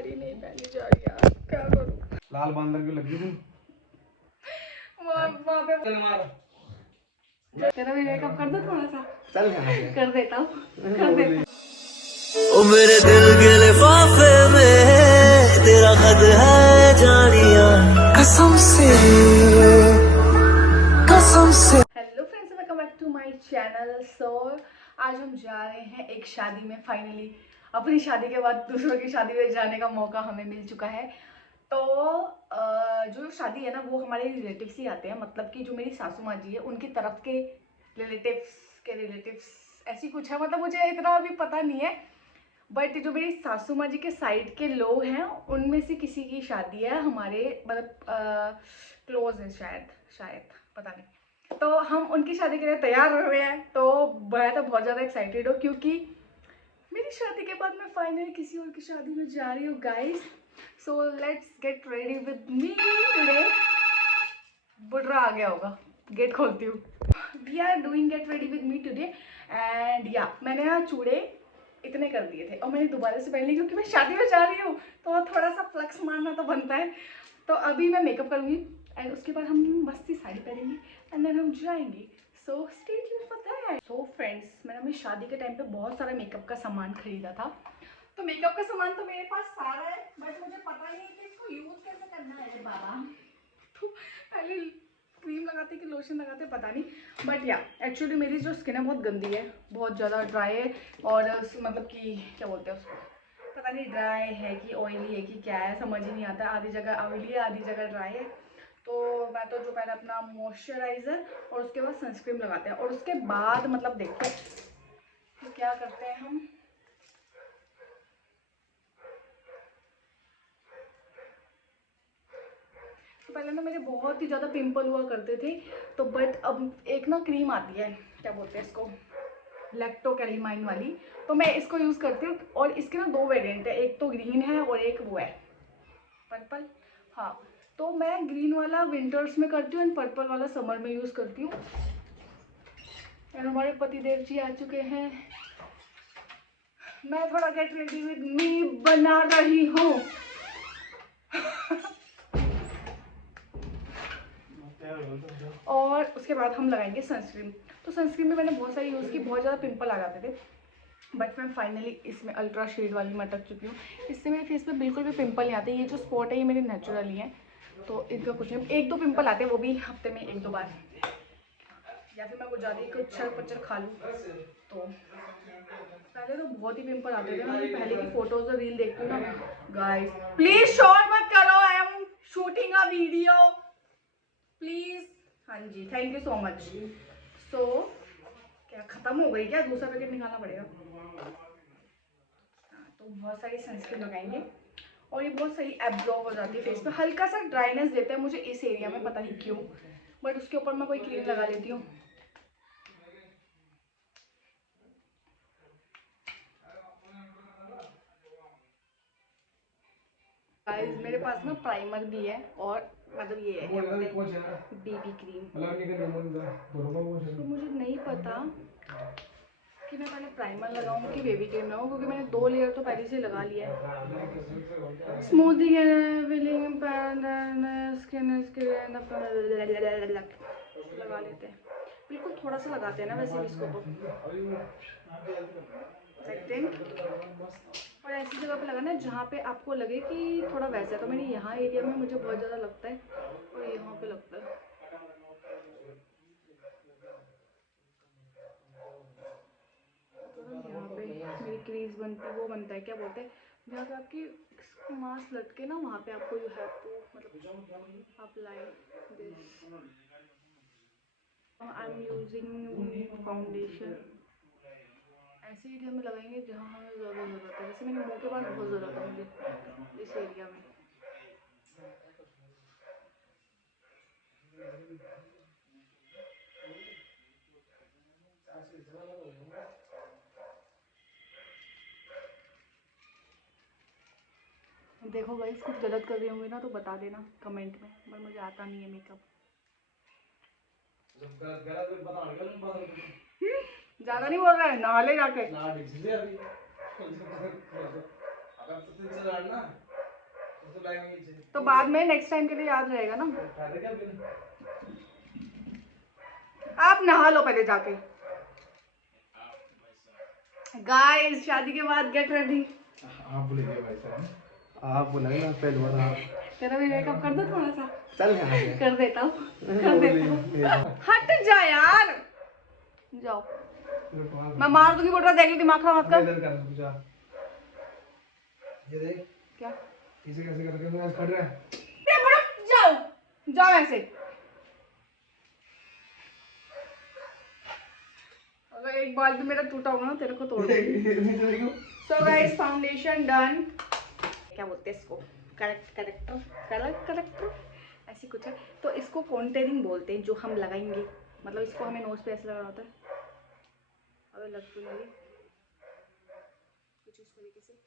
साड़ी नहीं पहनी जा रही यार, क्या करूं। लाल बंदर की लगी थी वहाँ पे तेरा भी मेकअप कर दो थोड़ा सा। चल कर देता हूँ, कर देता। ओ मेरे दिल के लिफाफे में तेरा खत है जानिया कसम से कसम से। Hello friends, welcome back to my channel. So आज हम जा रहे हैं एक शादी में। फाइनली अपनी शादी के बाद दूसरों की शादी में जाने का मौका हमें मिल चुका है। तो जो शादी है ना वो हमारे रिलेटिव्स ही आते हैं, मतलब कि जो मेरी सासू माँ जी है उनकी तरफ के रिलेटिव्स ऐसी कुछ है, मतलब मुझे इतना अभी पता नहीं है। बट जो मेरी सासू माँ जी के साइड के लोग हैं उनमें से किसी की शादी है हमारे, मतलब क्लोज है शायद पता नहीं। तो हम उनकी शादी के लिए तैयार हो रहे हैं। तो मैं तो बहुत ज़्यादा एक्साइटेड हूँ क्योंकि मेरी शादी के बाद मैं फाइनली किसी और की शादी में जा रही हूँ guys. So let's get ready with me today. बुर्रा आ गया होगा, गेट खोलती हूँ। We are doing get ready with me today and या मैंने यहाँ चूड़े इतने कर दिए थे और मैंने दोबारा से पहन ली क्योंकि मैं शादी में जा रही हूँ तो थोड़ा सा फ्लक्स मारना तो बनता है। तो अभी मैं मेकअप करूँगी एंड उसके बाद हम मस्ती साड़ी पहनेंगे एंड देन हम जाएंगे। So stay tuned for that. So friends, मैंने अपनी शादी के टाइम पे बहुत सारा मेकअप का सामान खरीदा था। तो मेकअप का सामान तो मेरे पास सारा है बट मुझे पता नहीं है कि इसको यूज़ कैसे करना है बाबा। तो पहले क्रीम लगाते कि लोशन लगाते पता नहीं। बट या एक्चुअली मेरी जो स्किन है बहुत गंदी है, बहुत ज़्यादा ड्राई है और मतलब कि क्या बोलते हैं उसको, पता नहीं ड्राई है कि ऑयली है कि क्या है, समझ ही नहीं आता। आधी जगह ऑयली है आधी जगह ड्राई है। तो मैं तो जो पहले अपना मॉइस्चराइज़र और उसके बाद सनस्क्रीन लगाते हैं और उसके बाद मतलब देखते हैं तो क्या करते हैं हम। तो पहले ना मेरे बहुत ही ज़्यादा पिंपल हुआ करते थे। तो बट अब एक ना क्रीम आती है, क्या बोलते हैं इसको, लैक्टोकैलिमाइन वाली। तो मैं इसको यूज़ करती हूँ और इसके ना दो वेरिएंट है, एक तो ग्रीन है और एक वो है पर्पल। हाँ, तो मैं ग्रीन वाला विंटर्स में करती हूँ एंड पर्पल वाला समर में यूज़ करती हूँ। एंड हमारे पतिदेव जी आ चुके हैं। मैं थोड़ा गेट रेडी विद मी बना रही हूँ। और उसके बाद हम लगाएंगे सनस्क्रीन। तो सनस्क्रीन में मैंने बहुत सारी यूज़ की, बहुत ज़्यादा पिंपल आ जाते थे बट मैं फाइनली इसमें अल्ट्रा शेड वाली में अटक चुकी हूँ। इससे मेरे फेस पे बिल्कुल भी पिंपल नहीं आते। ये जो स्पॉट है ये मेरे नेचुरली हैं तो इनका कुछ नहीं। एक दो पिंपल आते हैं वो भी हफ्ते में एक दो बार, या फिर मैं कुछ ज़्यादा ही कुछ छर पचर खा लूँ। तो पहले तो बहुत ही पिंपल आते थे। मैं पहले की फोटोज और रील देखती हूँ ना गाइस, प्लीज शॉर्ट मत करो, I am shooting a video please. हाँ जी, थैंक यू सो मच। सो क्या खत्म हो गई क्या, दूसरा पैकेट निकालना पड़ेगा। हाँ, तो बहुत सारी सनस्क्रीन लगाएंगे और ये बहुत सही एब्जॉर्ब हो जाती है फेस पे, हल्का सा ड्राइनेस देता है मुझे इस एरिया में, पता नहीं क्यों। बट उसके ऊपर मैं कोई क्रीम लगा लेती हूँ। गाइस मेरे पास ना प्राइमर भी है और मतलब ये है बीबी क्रीम। तो मुझे नहीं पता कि मैं पहले प्राइमर लगाऊं कि बेबी क्रीम लगाऊं क्योंकि मैंने 2 लेयर तो पहले से लगा लिया है। स्मूथिंग लगा लेते हैं, बिल्कुल थोड़ा सा लगाते हैं ना वैसे भी इसको तो और ऐसी जगह पे लगाना है जहाँ पे आपको लगे कि थोड़ा वैसा है। तो मेरे यहाँ एरिया में मुझे बहुत ज़्यादा लगता है और यहाँ पे लगता है। तो यहाँ पे मेरी क्रीज बनती है, वो बनता है क्या बोलते हैं जहाँ पे आपकी मांस लटके ना वहाँ पे आपको यू हैव टू मतलब apply this. I am using foundation. ऐसे एरिया में लगाएंगे जहाँ हमें ज़्यादा ज़रूरत है। जैसे मेरे मुँह के पास बहुत ज़रूरत है मुझे इस एरिया में। देखो गाइस, कुछ गलत कर रही होंगी ना तो बता देना कमेंट में, पर मुझे आता नहीं है मेकअप। ज़्यादा नहीं बोल रहा है, नहा ले जाके। तो बाद में नेक्स्ट टाइम के लिए याद रहेगा ना। आप नहा लो पहले जाके। गाइस शादी के बाद गेट रेडी। आप बोलेंगे भाई साहब, आप बोलेंगे ना पहले बार आप। तेरा भी मेकअप कर दो थोड़ा सा। चल यहाँ से कर देता हूँ, कर देता हूँ। हट जा यार, जाओ। मैं मार दूंगी बोल रहा, देख ली, दिमाग खराब मत कर। ये देख क्या इसे कैसे करके मैं कर रहा है। जाओ जाओ ऐसे। अगर एक बाल भी मेरा टूटा होगा ना तेरे को तोड़ दूंगी। So guys foundation done. क्या बोलते हैं इसको, करेक्टर ऐसी कुछ है। तो इसको कॉन्टेनिंग बोलते हैं, जो हम लगाएंगे, मतलब इसको हमें नोज पे ऐसे लगाना होता है। अगर लग तो नहीं कुछ इस तरीके से।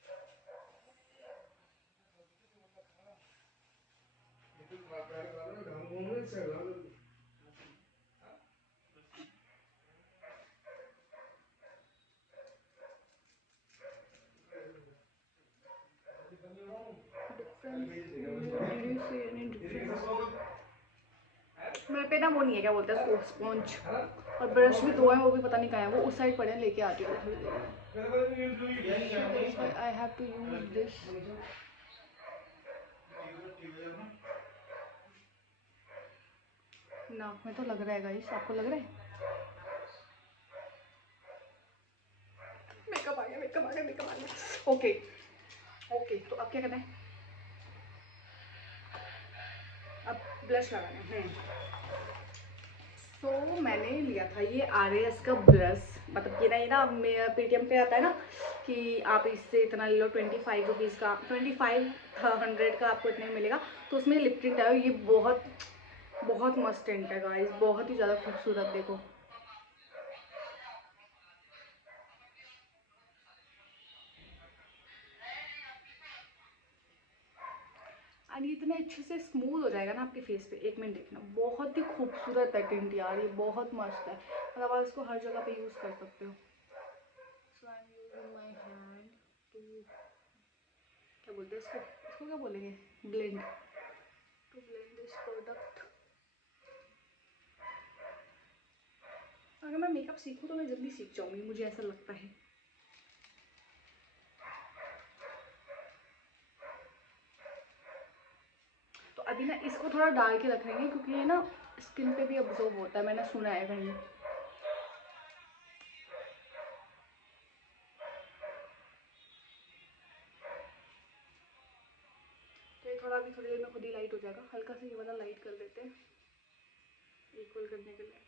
मेरे पे ना वो नहीं है, क्या बोलते हैं उसको, स्पॉन्ज। और ब्रश भी दो है, वो भी पता नहीं कहाँ है, वो उस साइड पड़े हैं, लेके आती हूँ थोड़ी देर। I have to use this. नाक में तो लग रहा है गाइस, आपको लग रहा है? मेकअप आ गया। ओके तो अब क्या करना है? अब ब्लश लगाना है। तो मैंने लिया था ये RAS का ब्रश, मतलब ये ना पेटीएम पे आता है ना कि आप इससे इतना ले लो, 25 रुपीज़ का, 2500 का आपको इतने में मिलेगा। तो उसमें लिप टिंट है, ये बहुत मस्त टिंट है गाइस, बहुत ही ज़्यादा खूबसूरत। देखो और ये इतने अच्छे से स्मूथ हो जाएगा ना आपके फेस पे। एक मिनट देखना, बहुत ही खूबसूरत है टिंट यार, ये बहुत मस्त है। मतलब आप इसको हर जगह पे यूज़ कर सकते हो। So I am using my hand to, क्या बोलते हैं इसको क्या बोलेंगे, blend, to blend this product. अगर मैं मेकअप सीखूँ तो मैं जल्दी सीख जाऊँगी, मुझे ऐसा लगता है। तो अभी ना इसको थोड़ा डाल के रखेंगे, क्योंकि ये ना स्किन पे भी अब्जॉर्ब होता है, मैंने सुना है कहीं। तो ये थोड़ा, अभी थोड़ी देर में खुद ही लाइट हो जाएगा। हल्का सा ये वाला लाइट कर देते हैं इक्वल करने के लिए।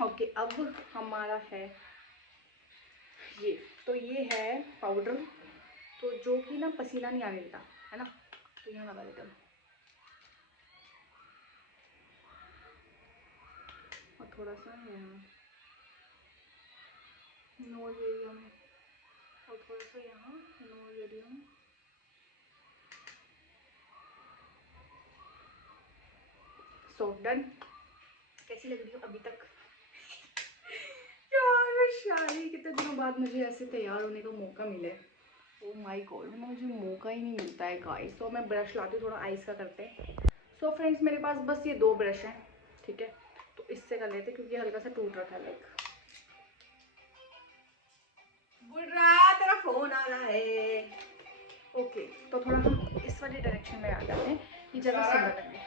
ओके अब हमारा है ये, तो ये है पाउडर, तो जो कि ना पसीना नहीं आने देता है ना, तो यहाँ लगा देता हूँ। और थोड़ा सा यहाँ नोज एरिया में, और थोड़ा सा यहाँ नोज एरिया में। So done. कैसी लग रही हो अभी तक? यार शादी कितने दिनों बाद मुझे ऐसे तैयार होने का मौका मिले। ओह माय गॉड, मुझे मौका ही नहीं मिलता है गाइस। तो मैं ब्रश लाती हूँ, थोड़ा आइस का करते हैं। सो फ्रेंड्स मेरे पास बस ये 2 ब्रश हैं, ठीक है, तो इससे कर लेते क्योंकि हल्का सा टूट रहा था। लाइक बुर्रा तेरा फोन आ रहा है। ओके तो थोड़ा हम इस वाले डायरेक्शन में आ जाते हैं, ये ज़्यादा सुंदर लगेगा।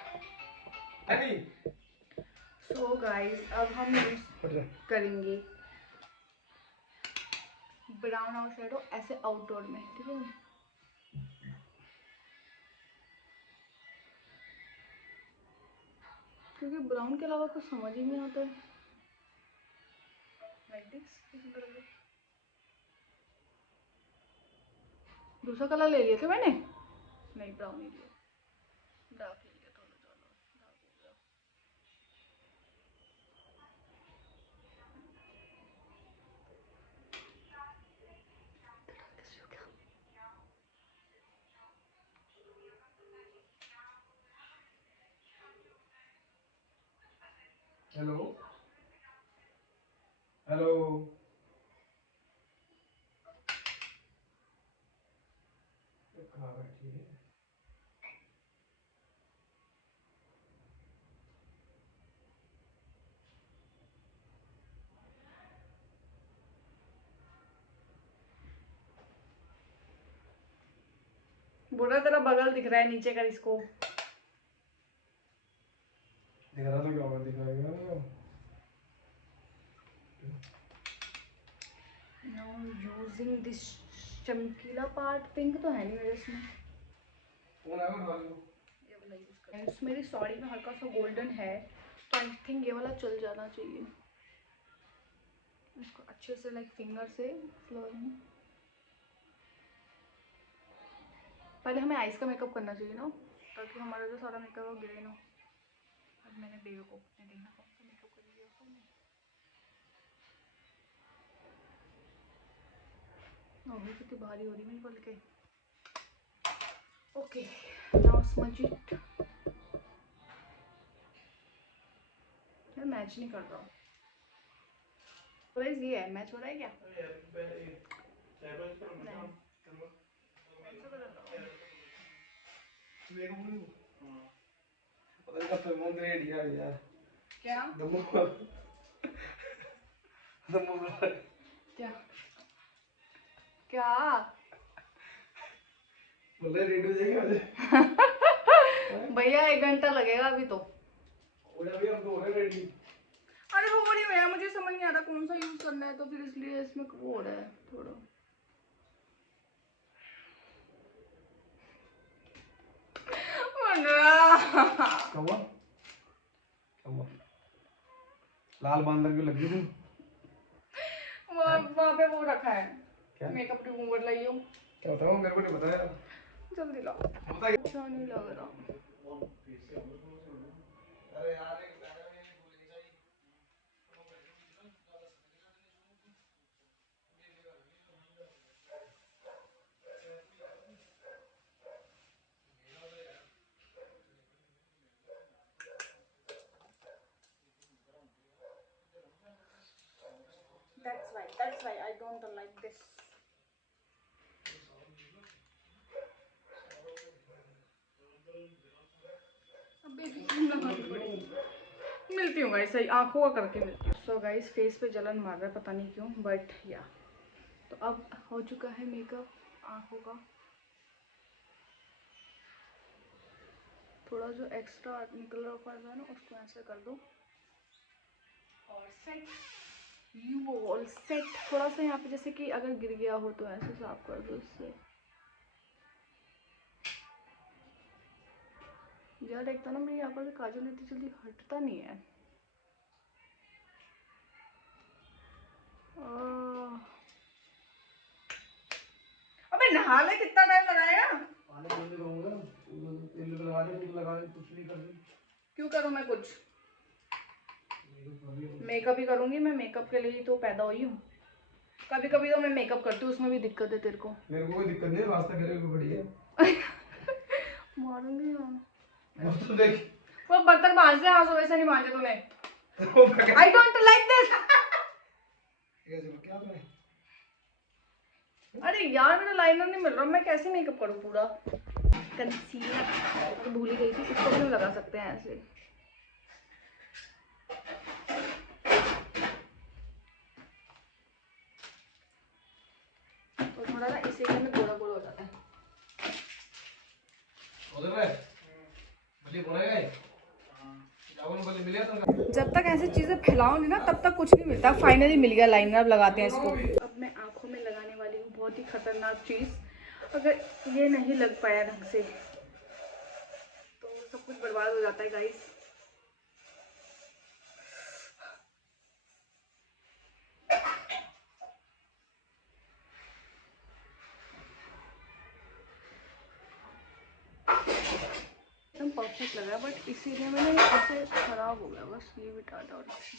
सो गाइस अब हम यूज करेंगे ब्राउन आउट शेडो ऐसे आउटडोर में, ठीक है। क्योंकि ब्राउन के अलावा कुछ समझ ही नहीं आता है। Like this. दूसरा कलर ले लिया क्या मैंने? नहीं ब्राउन ही लिया, डार्क ले लिया, थोड़ा ज़्यादा डार्क हो गया। हेलो हेलो कहाँ बैठी है? बोला तेरा बगल दिख रहा है, नीचे कर इसको। दिख रहा तो क्या होगा, दिखाएगा। Now using this चमकीला पार्ट, पिंक तो है नहीं मेरे इसमें, कौन आएगा उठा लो। ये वाला यूज करें। इसमें मेरी साड़ी में हल्का सा गोल्डन है, तो आई थिंक ये वाला चल जाना चाहिए। इसको अच्छे से लाइक फिंगर से फ्लोर में, पहले हमें आइस का मेकअप करना चाहिए ना, ताकि हमारा जो सारा मेकअप वो गिरे ना। अब मैंने बेवकूफ ने देखना कौन सा मेकअप कर लिया उसने। ओह कितनी भारी हो रही है मेरी बोल के। Okay now smudge it. यार मैच नहीं कर रहा। प्राइस ये है, मैच हो रहा है क्या? नहीं। पता नहीं कब तक मंदिर रेडी है यार। क्या? दमो क्या? क्या? बोले रेडी हो जाएगी आज। भैया 1 घंटा लगेगा अभी तो। हो जा भी, हम तो हो रहे रेडी। अरे हो नहीं भैया, मुझे समझ नहीं आ रहा कौन सा यूज करना है, तो फिर इसलिए इसमें वो हो रहा है थोड़ा। कौवा कौवा लाल बांदर की लगी थी। वहाँ पे वो रखा है, क्या मेकअप रिमूवर लाइयो। क्या बताऊँ, मेरे को नहीं पता यार। जल्दी लाओ। बता। अच्छा नहीं लग रहा। अरे यार That's why I don't like this. मिलती हूँ गाइस, सही आंखों का करके मिलती हूँ। सो गाइस फेस पे जलन मार रहा है पता नहीं क्यों, बट या तो अब हो चुका है मेकअप आंखों का। थोड़ा जो एक्स्ट्रा निकल रखा है ना उसको ऐसे कर दो और सेट। You all set. थोड़ा सा यहाँ पे जैसे कि अगर गिर गया हो तो ऐसे साफ कर दो इससे। यार एक तो ना मेरी यहाँ पर काजल इतनी जल्दी हटता नहीं है। अबे नहाने कितना टाइम लगाएगा? पानी बंद करूंगा, तेल लगा दे, कुछ लगा दे, कुछ नहीं कर दे। क्यों करूँ मैं कुछ? मेकअप ही करूंगी मैं, मेकअप के लिए ही तो पैदा हुई हूँ। कभी कभी तो मैं मेकअप करती हूँ, उसमें भी दिक्कत है तेरे को। मेरे को कोई दिक्कत नहीं है, वास्ता करे को बड़ी है। मारूंगी मैं। तो देख वो बर्तन मांज दे, हाँ वैसे नहीं मांजे तूने। I don't like this। क्या करें? अरे यार मेरा लाइनर नहीं मिल रहा, मैं कैसे मेकअप करूँ पूरा? कंसीलर तो भूल ही गई थी, इसको भी हम लगा सकते हैं ऐसे। और थोड़ा ना इसी में गोरा गोरा हो जाता है। उधर है बल्ली बोला गए जावन बल्ली मिले तो। जब तक ऐसी चीजें फैलाऊंगी ना तब तक कुछ नहीं मिलता। फाइनली मिल गया लाइनर, अब लगाते हैं इसको। अब मैं आंखों में लगाने वाली हूँ बहुत ही खतरनाक चीज। अगर ये नहीं लग पाया ढंग से तो सब कुछ बर्बाद हो जाता है गाइस। एकदम परफेक्ट लग रहा है, बट इसीलिए मैंने ऐसे खराब हो गया। बस ये भी टाटा और बस।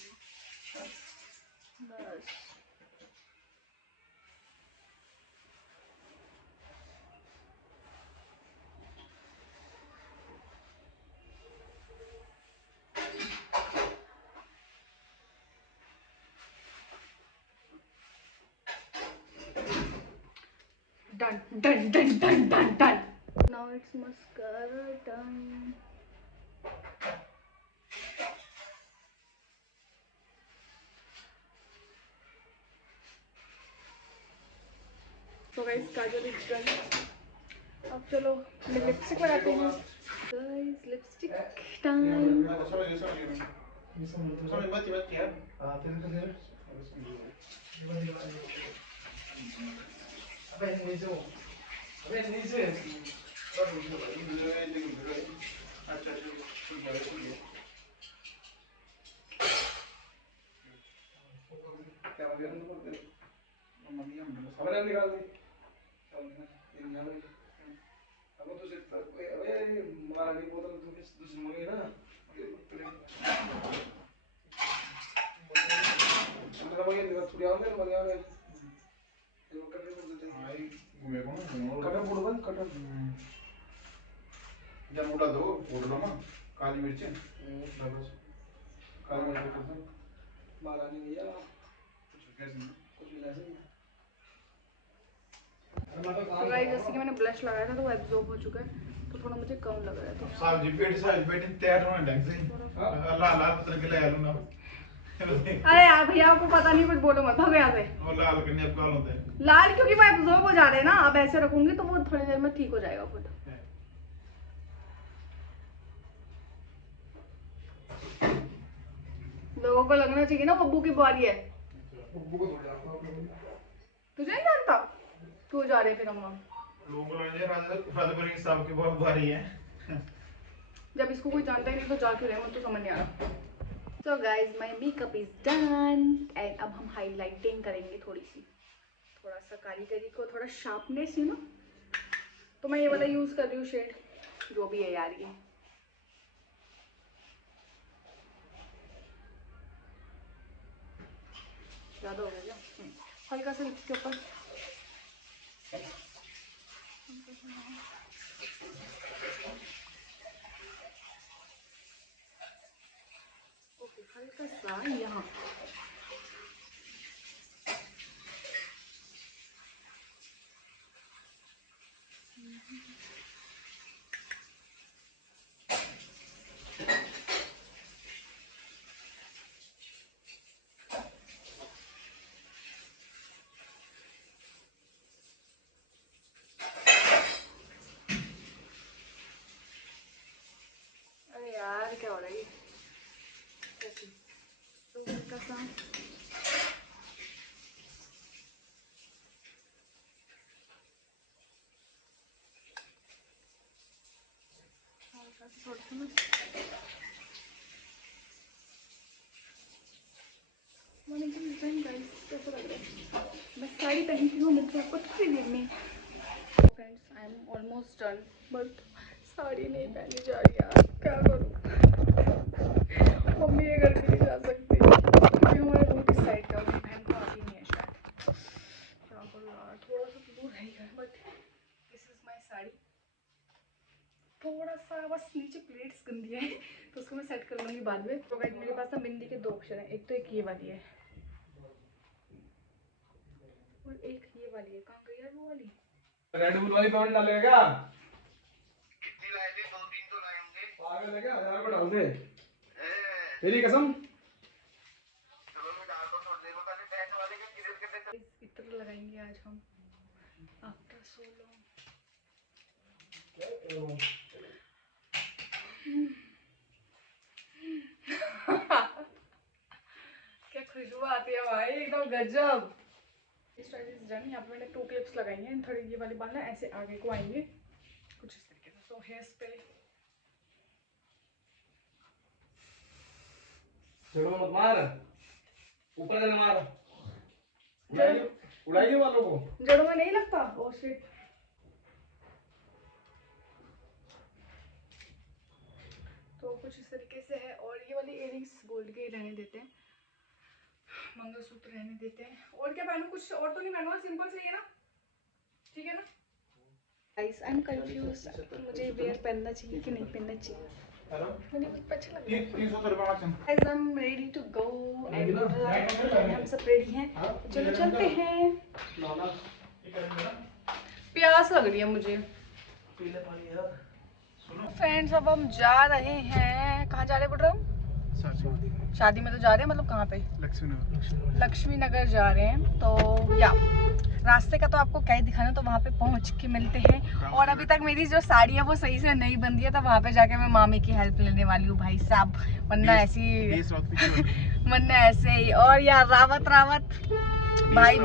Done done done done done done. Now it's mascara time. तो गाइस काजल इज डन। अब चलो लिपस्टिक लगाते हैं। Guys lipstick time. काली मिर्च महारानी भैया कुछ मिला से तो गाइस जैसे कि मैंने ब्लश लगाया था तो वो एब्जॉर्ब हो चुका है, तो थोड़ा मुझे कम लग रहा है। तो साहब जी बेटी तैयार होने ढंग से लाल लाल पत्थर के ले आलू ना। अरे यार भैया आपको पता नहीं, कुछ बोलो मत, भागो यहाँ से। और लाल करने अब काल होते हैं लाल क्योंकि वो एब्जॉर्ब हो जा रहे हैं ना, अब ऐसे रखूंगी तो वो थोड़ी देर में ठीक हो जाएगा खुद। लोगों को लगना चाहिए ना बब्बू की बारी है। तुझे नहीं जानता क्यों जा रहे फिर हम लोग लगे राजपुरी के साहब की बहुत भारी है। जब इसको कोई जानता ही नहीं तो जा क्यों रहे, मुझे तो समझ नहीं आ रहा। So guys my makeup is done and अब हम हाईलाइटिंग करेंगे थोड़ी सी, थोड़ा सा कारीगरी को थोड़ा शार्पनेस यू नो। तो मैं ये वाला यूज कर रही हूँ शेड, जो भी है यार ये। ज़्यादा हो गया क्या? हल्का सा लिप्स के ऊपर। ओके हल्का सा यहाँ। अरे यार क्या हो रहा है कैसी? तो हल्का सा थोड़ा सा ना कैसा लग रहा है? मैं साड़ी पहनती हूँ, मिलती हूँ आपको थोड़ी देर में। Friends I am almost done but sari नहीं पहनी जा रही यार, क्या करूँ? मम्मी ये करके नहीं जा सकती क्योंकि हमारे रूट इस साइड का, मेरी बहन को आती नहीं है शायद। क्या करूँ यार, थोड़ा सा दूर है घर but this is my sari. थोड़ा सा बस नीचे प्लेट्स गंदी है तो उसको मैं सेट कर लूँगी बाद में। तो गाइस मेरे पास ना बिंदी के दो ऑप्शन है, एक तो एक ये वाली है और एक ये वाली है। कहाँ गई यार वो वाली? रेड बुल वाली पाउडर डालेगा क्या? कितनी लाए थे? 2-3 तो लाए होंगे। पागल है क्या? 1000 को डाल दे तेरी कसम। चलो मैं डाल दो थोड़ी देर में, पहले पैसे वाले के किधर किधर इस इत्र लगाएंगे आज हम आफ्टर सो लॉन्ग। क्या खुशबू आती है भाई, एकदम गजब। Style is done. यहाँ पे मैंने 2 क्लिप्स लगाई हैं, थोड़ी ये वाली बाल ना ऐसे आगे को आएंगे कुछ इस तरीके से। सो हेयर्स पे चलो मत मार, ऊपर से मार, उड़ाइए वालों को। जड़ों में नहीं लगता। Oh shit. तो कुछ इस तरीके से है। और ये वाली इयरिंग्स गोल्ड के ही रहने देते हैं, मंगलसूत्र रहने देते हैं। और क्या पहनूं? कुछ और तो नहीं पहनूंगा, सिंपल से ही है ना, ठीक है ना? गाइस आई एम कंफ्यूज, मुझे वेयर पहनना चाहिए कि नहीं पहनना चाहिए। मुझे कुछ अच्छा लग रहा है। 300 रुपए माचन। Guys I am ready to go and हम सब रेडी हैं, चलो चलते हैं। प्यास लग रही है मुझे। फ्रेंड्स अब हम जा रहे हैं, कहाँ जा रहे हैं बोल रहे हो? शादी में तो जा रहे हैं, मतलब कहाँ पे? लक्ष्मी नगर जा रहे हैं। तो या रास्ते का तो आपको क्या ही दिखाना, तो वहाँ पे पहुँच के मिलते हैं। और अभी तक मेरी जो साड़ी है वो सही से नहीं बन रही है, तो वहाँ पे जाके मैं मामी की हेल्प लेने वाली हूँ भाई साहब, वरना ऐसी वरना ऐसे ही। और यार रावत भाई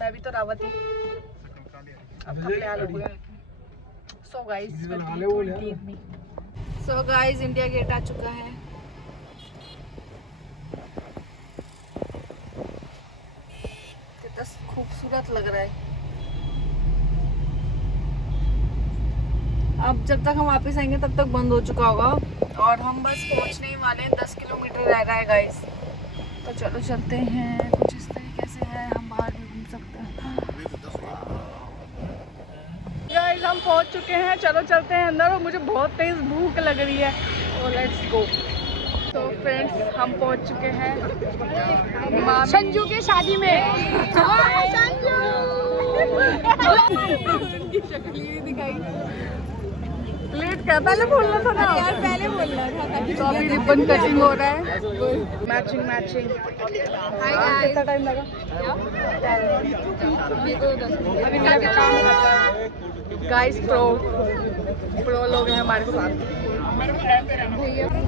मैं भी तो रावत ही। अब कपड़े आ लोगे। सो गाइस इंडिया गेट आ चुका है। कितना खूबसूरत लग रहा है। अब जब तक हम वापस आएंगे तब तक बंद हो चुका होगा, और हम बस पहुंचने ही वाले हैं। 10 किलोमीटर रह रहा है गाइस, तो चलो चलते हैं। कुछ इस तरीके से है, हम बाहर भी घूम सकते हैं। गाइस हम पहुंच चुके हैं, चलो चलते हैं अंदर, और मुझे बहुत तेज भूख लग रही है, तो लेट्स गो। तो फ्रेंड्स हम पहुंच चुके हैं संजू के शादी में। संजू की शक्ल ही नहीं दिखाई। लेट क्या पहले बोलना था ना यार, पहले बोलना था। तो अभी रिबन कटिंग हो रहा है, मैचिंग। हाय गाइस, कितना टाइम लगा? अभी मेरा काम कर रहा है गाइस। प्रो लोग हैं हमारे साथ।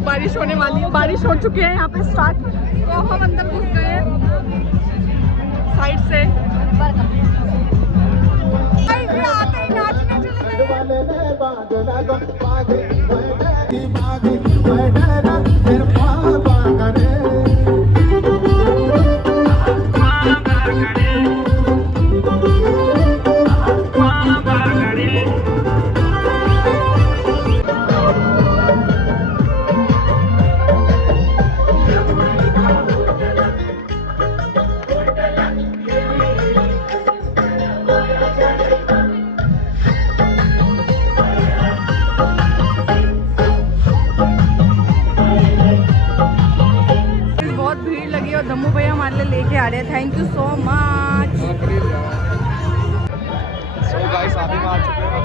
बारिश होने वाली है, बारिश हो चुकी है यहाँ पे स्टार्ट। तो अब हम अंदर घुस गए हैं साइड से। आते ही नाचने चले दम्मू भैया हमारे लिए लेके आ रहे हैं। Thank you so much. So guys अभी हम आ चुके हैं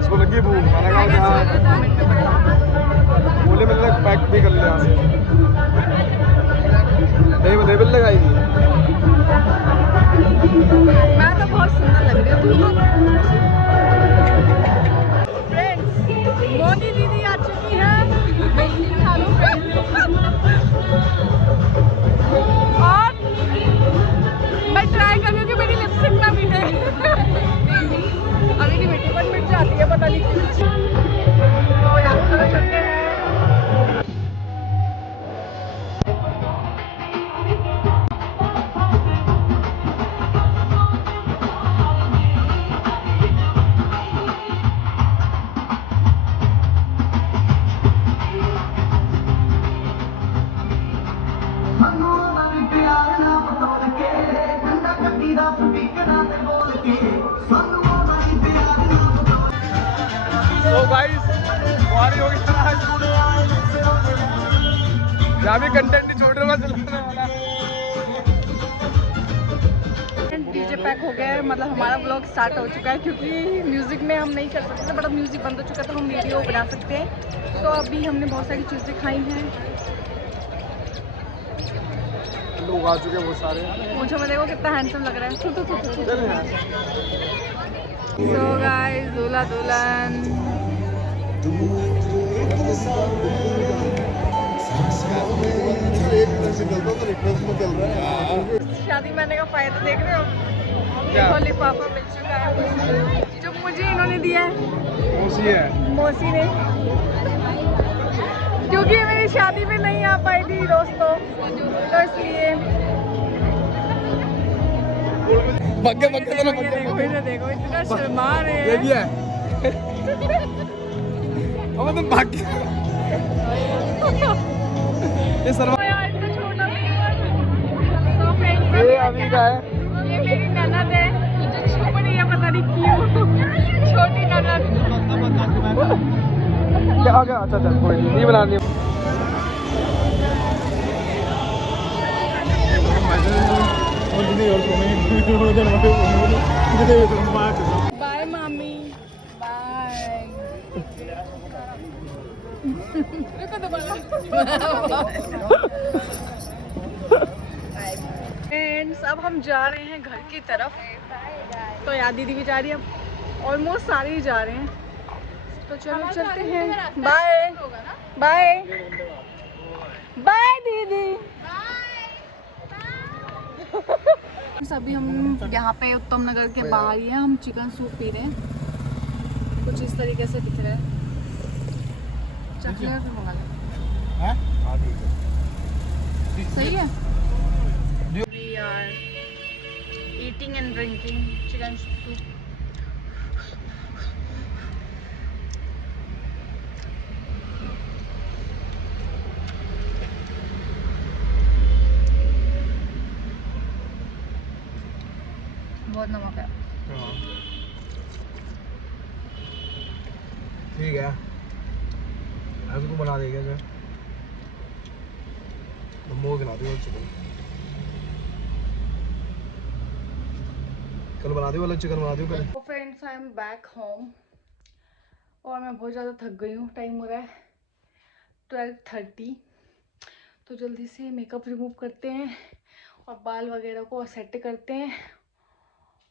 इसको लगी भूख। मैंने कहा बोले मिल पैक भी कर ले यहाँ से। दही बिल लगाएगी। मैं तो बहुत सुंदर लग रही हूँ। फ्रेंड्स मोदी दीदी आ चुकी है। और मैं ट्राई कर रही हूँ कि मेरी लिपस्टिक ना मिटे। अभी नहीं मिटी, बट मिट जाती है, पता नहीं क्यों। तो यहाँ पर चलते हैं। तो गाइस बारी हो गई यहाँ भी कंटेंट छोटे में चलाने वाला। डीजे पैक हो गया है, मतलब हमारा ब्लॉग स्टार्ट हो चुका है, क्योंकि म्यूजिक में हम नहीं कर सकते, बट अब म्यूजिक बंद हो चुका है तो हम वीडियो बना सकते हैं। तो अभी हमने बहुत सारी चीज़ें खाई हैं। लोग आ चुके हैं बहुत सारे। मुझे देखो कितना हैंडसम लग रहा है। सो गाइस दूल्हा दुल्हन शादी में आने का फायदा देख रहे हो। देखो लिफाफा मिल चुका है जो मुझे इन्होंने दिया है। मौसी ने, क्योंकि मेरी शादी में नहीं आ पाई थी दोस्तों, तो इसलिए। देखो इतना शर्मा रहे हैं। तुम भाग ये शर्मा ये अभी का है। ये मेरी ननद है जो छुप रही है, पता नहीं क्यों। छोटी ननद। क्या आ गया? अच्छा चल कोई नहीं बनानी। बाय मामी, बाय। फ्रेंड्स, अब हम जा रहे हैं घर की तरफ। तो यार दीदी भी जा रही है, ऑलमोस्ट सारे ही जा रहे हैं। तो चलो चलते हैं। बाय बाय बाय दीदी। अभी हम यहाँ पे उत्तम नगर के बाहर ही हैं। हम चिकन सूप पी रहे हैं, कुछ इस तरीके से दिख रहा है। चॉकलेट मंगा लो, सही है। We are eating and drinking chicken soup. बहुत नमक है। ठीक है, आज को बना देगा क्या? मोमो बना दो, चिकन कल बना दो, वाला चिकन बना दो कल। तो friends, I am back home और मैं बहुत ज़्यादा थक गई हूँ। टाइम हो रहा है 12:30। तो जल्दी से मेकअप रिमूव करते हैं और बाल वगैरह को सेट करते हैं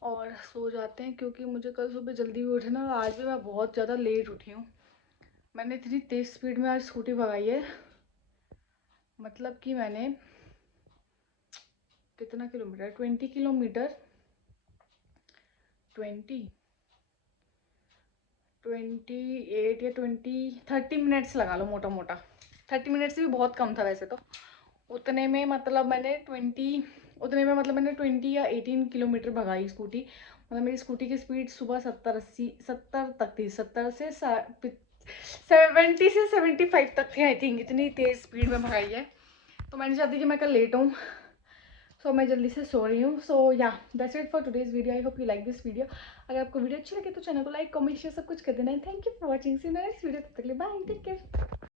और सो जाते हैं, क्योंकि मुझे कल सुबह जल्दी भी उठना। और आज भी मैं बहुत ज़्यादा लेट उठी हूँ। मैंने इतनी तेज़ स्पीड में आज स्कूटी भगाई है, मतलब कि मैंने कितना किलोमीटर, 20 किलोमीटर, 28 या 30 मिनट्स लगा लो, मोटा मोटा 30 मिनट्स भी बहुत कम था वैसे तो। उतने में मतलब मैंने 20 या 18 किलोमीटर भगाई स्कूटी। मतलब मेरी स्कूटी की स्पीड सुबह 70 तक थी, 70 से 75 तक थी आई थिंक। इतनी तेज़ स्पीड में भगाई है। तो मैंने चाहती कि मैं कल लेट हूँ, सो मैं जल्दी से सो रही हूँ। सो या that's it for today's video. I hope you like this video. अगर आपको वीडियो अच्छी लगे तो चैनल को लाइक, कमेंट, शेयर सब कुछ कर देना है। Thank you for watching. See you next video. तब तक के लिए बाय, टेक केयर।